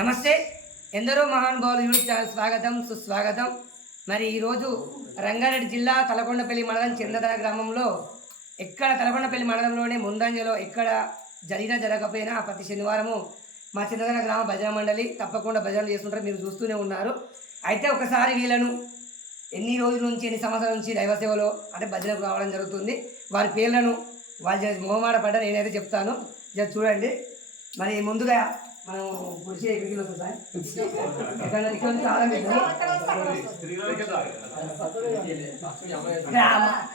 నమస్తే. ఎందరో మహానుభావులు యూట్యూబ్ ఛానల్ స్వాగతం సుస్వాగతం. మరి ఈరోజు రంగారెడ్డి జిల్లా తలకొండపల్లి మండలం చందదర గ్రామంలో ఎక్కడ తలకొండపల్లి మండలంలోనే ముందంజలో ఎక్కడ జరిగినా జరగకపోయినా ప్రతి శనివారము మా చందదర గ్రామ భజన మండలి తప్పకుండా భజనలు చేస్తుంటారు మీరు చూస్తూనే ఉన్నారు. అయితే ఒకసారి వీళ్ళను ఎన్ని రోజుల నుంచి ఎన్ని సంవత్సరాల నుంచి దైవ సేవలో అంటే భజనకు రావడం జరుగుతుంది. వారి పేర్లను వాళ్ళు మొహమాట పడ్డ నేనైతే చెప్తాను. జర చూడండి. మరి ముందుగా మనం కృషి ఎక్కడికి వస్తుంది ఇక్కడ నుంచి ఆరంభిద్దాం.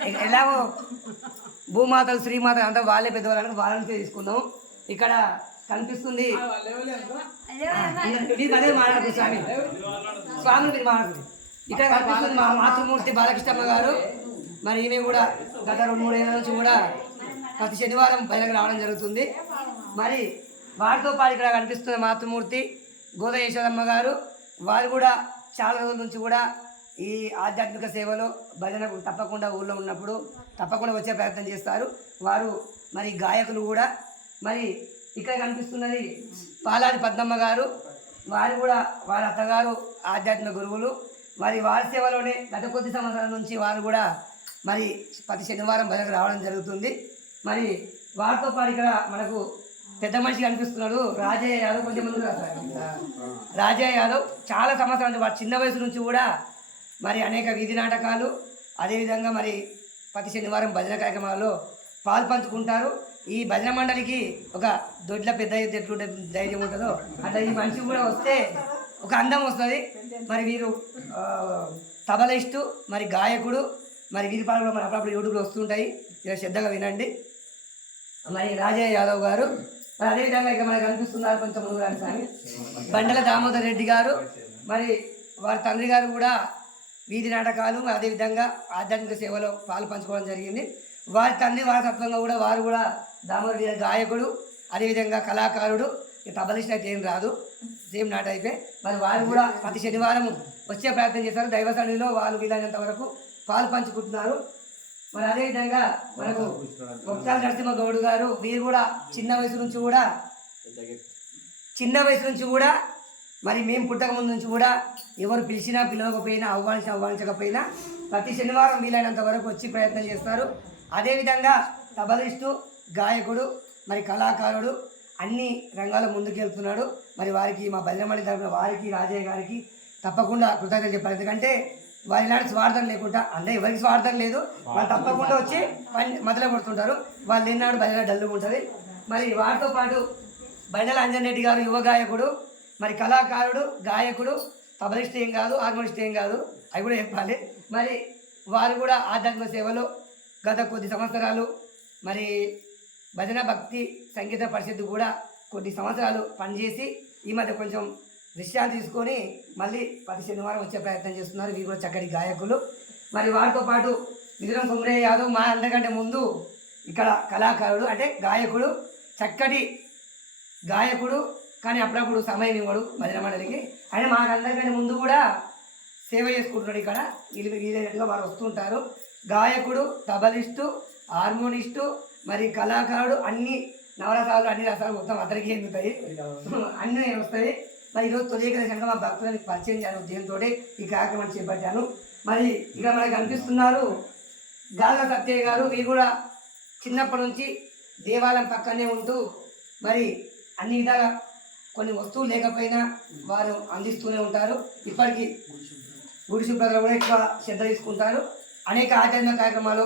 ఇక్కడ ఎలాగో భూమాతలు శ్రీమాతలు అంతా వాళ్ళే పెద్దవాళ్ళని వాళ్ళని తీసుకుందాం. ఇక్కడ కనిపిస్తుంది అదే మాట్లాడుతుంది స్వామి. స్వామి మీరు మాట్లాడుతుంది ఇక్కడ కనిపిస్తుంది మా మాతృమూర్తి బాలకృష్ణమ్మ గారు. మరి ఈమె కూడా గత రెండు మూడు ఏళ్ళ నుంచి కూడా ప్రతి శనివారం బయటకు రావడం జరుగుతుంది. మరి వారితో పాటు ఇక్కడ కనిపిస్తున్న మాతృమూర్తి గోద యశోదమ్మ గారు వారు కూడా చాలా రోజుల నుంచి కూడా ఈ ఆధ్యాత్మిక సేవలో భజనకు తప్పకుండా ఊళ్ళో ఉన్నప్పుడు తప్పకుండా వచ్చే ప్రయత్నం చేస్తారు. వారు మరి గాయకులు కూడా. మరి ఇక్కడ కనిపిస్తున్నది పాలాది పద్మమ్మ గారు వారు కూడా వారి అత్తగారు ఆధ్యాత్మిక గురువులు. మరి వారి సేవలోనే గత కొద్ది సంవత్సరాల నుంచి వారు కూడా మరి ప్రతి శనివారం భజనకు రావడం జరుగుతుంది. మరి వారితో పాటు ఇక్కడ మనకు పెద్ద మనిషి కనిపిస్తున్నాడు రాజయ్య యాదవ్ కొంచెం ముందు రాజయ్య యాదవ్ చాలా సంవత్సరాలు వారి చిన్న వయసు నుంచి కూడా మరి అనేక వీధి నాటకాలు అదేవిధంగా మరి ప్రతి శనివారం భజన కార్యక్రమాల్లో పాల్పంచుకుంటారు. ఈ భజన మండలికి ఒక దొడ్ల పెద్ద ఎట్లుంటే ధైర్యం ఉంటుందో అట్లా ఈ మనిషి కూడా వస్తే ఒక అందం వస్తుంది. మరి వీరు ఆ, తబలిస్టు మరి గాయకుడు మరి వీరి పాటలు కూడా మరి అప్పుడప్పుడు యూట్యూబ్లో వస్తుంటాయి. శ్రద్ధగా వినండి. మరి రాజయ్య యాదవ్ గారు మరి అదేవిధంగా ఇక మనకు అనిపిస్తున్నారు కొంచెం ముందు రండి స్వామి బండల దామోదర్ రెడ్డి గారు మరి వారి తండ్రి గారు కూడా వీధి నాటకాలు అదేవిధంగా ఆధ్యాత్మిక సేవలో పాలు పంచుకోవడం జరిగింది. వారి తండ్రి వారసత్వంగా కూడా వారు కూడా దామోదర్ రెడ్డి గాయకుడు అదేవిధంగా కళాకారుడు. ఇక ఏం రాదు. సేమ్ నాట్ అయిపోయి మరి వారు కూడా ప్రతి శనివారం వచ్చే ప్రయత్నం చేశారు దైవ సన్నిధిలో వాళ్ళు వీలైనంత వరకు పాలు పంచుకుంటున్నారు. మరి అదేవిధంగా మనకు ముక్తాల నరసింహ గౌడ్ గారు వీరు కూడా చిన్న వయసు నుంచి కూడా చిన్న వయసు నుంచి కూడా మరి మేము పుట్టక ముందు నుంచి కూడా ఎవరు పిలిచినా పిలవకపోయినా ఆహ్వానించినా ఆహ్వానించకపోయినా ప్రతి శనివారం వీలైనంత వరకు వచ్చి ప్రయత్నం చేస్తారు. అదేవిధంగా తబలిస్టు గాయకుడు మరి కళాకారుడు అన్ని రంగాల ముందుకెళ్తున్నాడు. మరి వారికి మా బల్లెమల్లి తరపున వారికి రాజయ్య గారికి తప్పకుండా కృతజ్ఞత చెప్పాలి. ఎందుకంటే వారి ఇలాంటి స్వార్థం లేకుండా అంటే ఎవరికి స్వార్థం లేదు వాళ్ళు తప్పకుండా వచ్చి పని మొదలు కొడుతుంటారు. వాళ్ళు తిన్నాడు బయట డల్లుగా ఉంటుంది. మరి వారితో పాటు బండల అంజన్ రెడ్డి గారు యువ గాయకుడు మరి కళాకారుడు గాయకుడు తబలిస్ట్ ఏం కాదు హార్మోనిస్ట్ ఏం కాదు అవి కూడా చెప్పాలి. మరి వారు కూడా ఆధ్యాత్మిక సేవలో గత కొద్ది సంవత్సరాలు మరి భజన భక్తి సంగీత పరిషత్తు కూడా కొద్ది సంవత్సరాలు పనిచేసి ఈ మధ్య కొంచెం విషయాలు తీసుకొని మళ్ళీ ప్రతి శనివారం వచ్చే ప్రయత్నం చేస్తున్నారు. వీరు కూడా చక్కటి గాయకులు. మరి వారితో పాటు మిథునం కుమరయ్య యాదవ్ మా అందరికంటే ముందు ఇక్కడ కళాకారుడు అంటే గాయకుడు చక్కటి గాయకుడు కానీ అప్పుడప్పుడు సమయం ఇవ్వడు భజన మండలికి. ఆయన మాకందరికంటే ముందు కూడా సేవ చేసుకుంటున్నాడు ఇక్కడ. వీళ్ళు వీలైనట్టుగా వారు వస్తుంటారు. గాయకుడు తబలిస్టు హార్మోనిస్టు మరి కళాకారుడు అన్ని నవరసాలు అన్ని రసాలు మొత్తం అతనికి ఎందుతాయి అన్నీ వస్తాయి. మరి ఈరోజు తొలికల కనుక మా భక్తులకు పరిచయం చేయాలి ఉద్దేశంతో ఈ కార్యక్రమాన్ని చేపట్టాను. మరి ఇక్కడ మనకు కనిపిస్తున్నారు గాల సత్యయ్య గారు. వీరు కూడా చిన్నప్పటి నుంచి దేవాలయం పక్కనే ఉంటూ మరి అన్ని విధాలా కొన్ని వస్తువులు లేకపోయినా వారు అందిస్తూనే ఉంటారు. ఇప్పటికీ గుడి శుభ్రతలో కూడా ఎక్కువ శ్రద్ధ తీసుకుంటారు. అనేక ఆధ్యాత్మిక కార్యక్రమాలు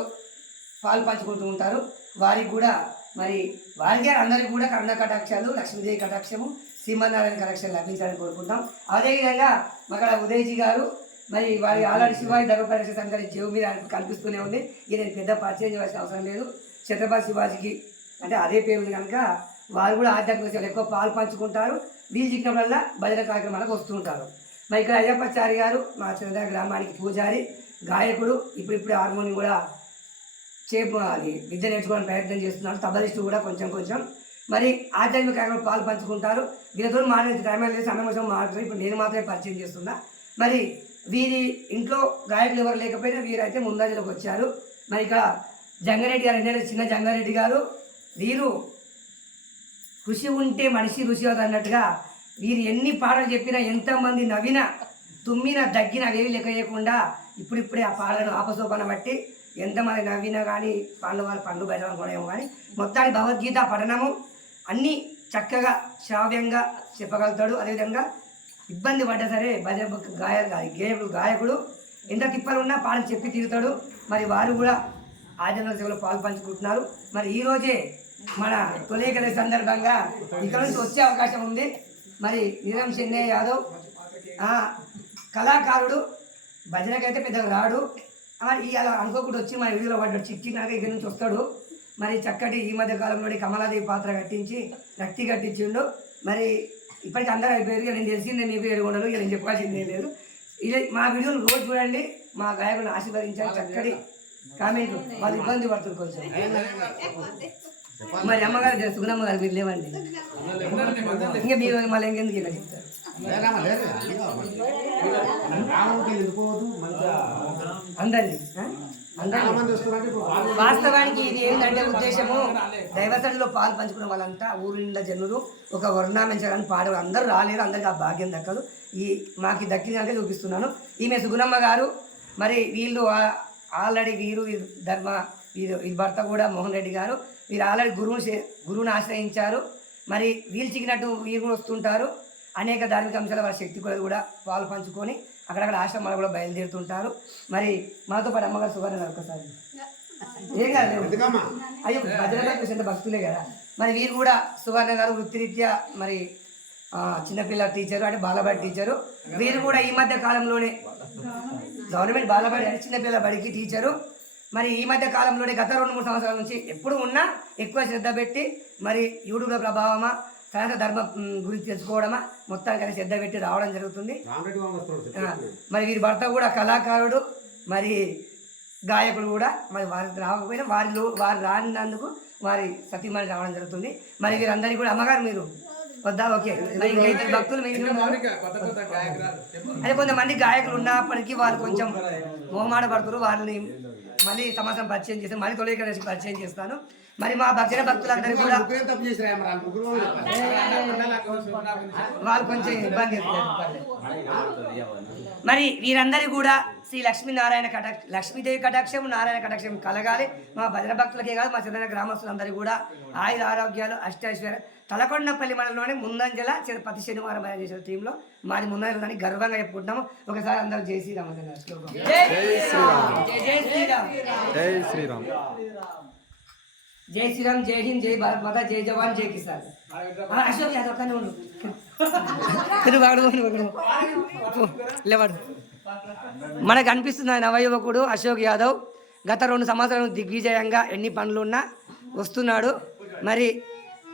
పాలు పంచుకుంటూ ఉంటారు. వారికి కూడా మరి వారికి అందరికీ కూడా కరుణ కటాక్షాలు లక్ష్మీదేవి కటాక్షము శ్రీమన్నారాయణ కటాక్షాలు లభించాలని కోరుకుంటాం. అదేవిధంగా అక్కడ ఉదయజీ గారు మరి వారి ఆల్రెడీ శివాజీ ధర్మ పరిషత్ అందరి జీవు మీద కల్పిస్తూనే ఉంది. ఇది నేను పెద్ద పరిచయం చేయాల్సిన అవసరం లేదు. ఛత్రపతి శివాజీకి అంటే అదే పేరు ఉంది కనుక వారు కూడా ఆధ్యాత్మిక సేవలు ఎక్కువ పాలు పంచుకుంటారు. వీళ్ళు చిక్కినప్పుడల్లా భజన కార్యక్రమాలకు వస్తూ ఉంటారు. మరి ఇక్కడ అయ్యప్పచారి గారు మా చంద్ర గ్రామానికి పూజారి గాయకుడు ఇప్పుడు ఇప్పుడు హార్మోనియం కూడా చేపు అది విద్య నేర్చుకోవడానికి ప్రయత్నం చేస్తున్నారు. తబలిస్టు కూడా కొంచెం కొంచెం మరి ఆధ్యాత్మిక కార్యక్రమం పాలు పంచుకుంటారు వీరితో మాట్లాడే టైం లేదు సమయం కోసం మాట్లాడుతున్నారు ఇప్పుడు నేను మాత్రమే పరిచయం చేస్తున్నా. మరి వీరి ఇంట్లో గాయకులు ఎవరు లేకపోయినా వీరైతే ముందంజలోకి వచ్చారు. మరి ఇక్కడ జంగారెడ్డి గారు అంటే చిన్న జంగారెడ్డి గారు వీరు కృషి ఉంటే మనిషి రుచి అవుతుంది అన్నట్టుగా వీరు ఎన్ని పాటలు చెప్పినా ఎంతమంది నవ్వినా తుమ్మిన దగ్గిన అవేవి లెక్క చేయకుండా ఇప్పుడిప్పుడే ఆ పాటలను ఆపసోపన బట్టి ఎంతమంది నవ్వినా కానీ పండు వారు పండు బయట ఏమో కానీ మొత్తానికి భగవద్గీత పఠనము. అన్నీ చక్కగా శ్రావ్యంగా చెప్పగలుగుతాడు. అదేవిధంగా ఇబ్బంది పడ్డా సరే భజన గాయ గేయకుడు గాయకుడు ఎంత తిప్పలున్నా పాటలు చెప్పి తీరుతాడు. మరి వారు కూడా ఆచరణ సేవలో పాలు పంచుకుంటున్నారు. మరి ఈరోజే మన తొలేకల సందర్భంగా ఇక్కడ నుంచి వచ్చే అవకాశం ఉంది. మరి నీరం చెన్నయ్య యాదవ్ కళాకారుడు భజనకైతే పెద్దగా రాడు. మరి ఇలా అనుకోకుండా వచ్చి మన వీధిలో పడ్డాడు. చిక్కినాక ఇక్కడ నుంచి వస్తాడు. మరి చక్కటి ఈ మధ్య కాలంలోని కమలాదేవి పాత్ర కట్టించి రక్తి కట్టించిండు. మరి ఇప్పటికి అందరూ అయిపోయారు. నేను తెలిసిందే నీకు ఏడుగుండలు ఇక నేను చెప్పాల్సింది లేదు. ఇది మా వీడియోలు రోజు చూడండి. మా గాయకులను ఆశీర్వదించాలి. చక్కటి కామెంట్లు. వాళ్ళు ఇబ్బంది పడుతుంది కొంచెం. మరి అమ్మగారు తెలుసు, సుగుణమ్మ గారు మీరు లేవండి. ఇంకా మీరు మళ్ళీ ఇంకెందుకు ఇలా చెప్తారు? అందరినీ అందరినీ వాస్తవానికి ఇది ఏంటంటే ఉద్దేశము దైవసంలో పాలు పంచుకున్న వాళ్ళంతా ఊరు నిండా జనులు. ఒక వర్ణామించడానికి పాడరు అందరూ రాలేరు అందరికి ఆ భాగ్యం దక్కదు. ఈ మాకు దక్కిందంటే చూపిస్తున్నాను. ఈమె సుగుణమ్మ గారు మరి వీళ్ళు ఆల్రెడీ వీరు ధర్మ వీరు ఈ భర్త కూడా మోహన్ రెడ్డి గారు వీరు ఆల్రెడీ గురువుని గురువుని ఆశ్రయించారు. మరి వీళ్ళు చిక్కినట్టు వీరు కూడా వస్తుంటారు. అనేక ధార్మిక అంశాల వారి శక్తి కూడా కూడా పాలు పంచుకొని అక్కడక్కడ ఆశ్రమాలు కూడా బయలుదేరుతుంటారు. మరి మాతో పాటు అమ్మగారు సువర్ణ గారు ఒకసారి ఏం కాదు అయ్యో భద్రగా ఎంత భక్తులే కదా. మరి వీరు కూడా సువర్ణ గారు వృత్తిరీత్యా మరి చిన్నపిల్ల టీచరు అంటే బాలబడి టీచరు. వీరు కూడా ఈ మధ్య కాలంలోనే గవర్నమెంట్ బాలబడి అంటే చిన్నపిల్ల బడికి టీచరు. మరి ఈ మధ్య కాలంలోనే గత రెండు మూడు సంవత్సరాల నుంచి ఎప్పుడు ఉన్నా ఎక్కువ శ్రద్ధ పెట్టి మరి యూట్యూబ్లో ప్రభావమా సనాతన ధర్మం గురించి తెలుసుకోవడమా? మొత్తానికి శ్రద్ధ పెట్టి రావడం జరుగుతుంది. మరి వీరి భర్త కూడా కళాకారుడు మరి గాయకుడు కూడా మరి వారి రాకపోయినా వారిలో వారు రానందుకు వారి సతీమణి రావడం జరుగుతుంది. మరి వీరందరికీ కూడా అమ్మగారు మీరు వద్దా? ఓకే. మరి ఇంకా ఇద్దరు భక్తులు. అదే కొంతమంది గాయకులు ఉన్నప్పటికీ వాళ్ళు కొంచెం మొహమాట పడుతున్నారు వాళ్ళని మళ్ళీ సంవత్సరం పరిచయం చేస్తాను మళ్ళీ తొలిక పరిచయం చేస్తాను. మరి మా భక్తుల భక్తులందరికీ కూడా వాళ్ళు కొంచెం ఇబ్బంది. మరి వీరందరూ కూడా శ్రీ లక్ష్మీనారాయణ కటాక్ష లక్ష్మీదేవి కటాక్షం నారాయణ కటాక్షం కలగాలి. మా భద్ర భక్తులకే కాదు మా చంద్ర గ్రామస్తులందరూ కూడా ఆయుర ఆరోగ్యాలు అష్టైశ్వర్య తలకొండపల్లి మండలంలోని ముందంజల ప్రతి శనివారం ఆయన చేసిన టీంలో మాది ముందంజలని గర్వంగా చెప్పుకుంటున్నాము. ఒకసారి అందరూ జై శ్రీరామ్. జై శ్రీరామ్. జై జై శ్రీరామ్. జై శ్రీరామ్ జై జై హింద్ జై భారత్ మాత జై జవాన్ జై కిసాన్. అశోక్ యాదవ్ కానీ ఉండు. తిరుగుబాడు లేవాడు మనకు అనిపిస్తుంది ఆయన నవయువకుడు అశోక్ యాదవ్. గత రెండు సంవత్సరాలు దిగ్విజయంగా ఎన్ని పనులు ఉన్నా వస్తున్నాడు. మరి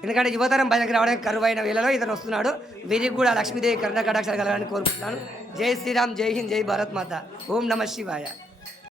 ఎందుకంటే యువతరం బయటకు రావడానికి కరువైన వేళలో ఇతను వస్తున్నాడు. వీరికి కూడా లక్ష్మీదేవి కరుణ కటాక్షాలు కలగాలని కోరుకుంటున్నాను. జై శ్రీరామ్ జై హింద్ జై భారత్ మాత. ఓం నమ శివాయ.